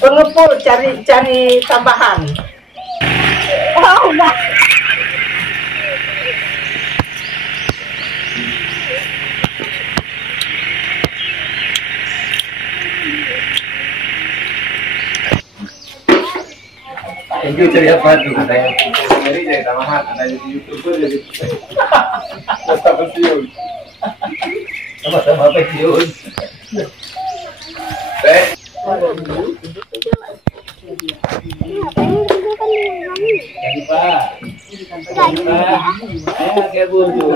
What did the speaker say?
Pengepul cari tambahan. Oh, enggak. Itu cari apa tuh? Ada yang sendiri jadi tambahan, ada yang YouTuber jadi tetap pensiun. Sama-sama pensiun. Jadi Pak, ayo kayak buntu.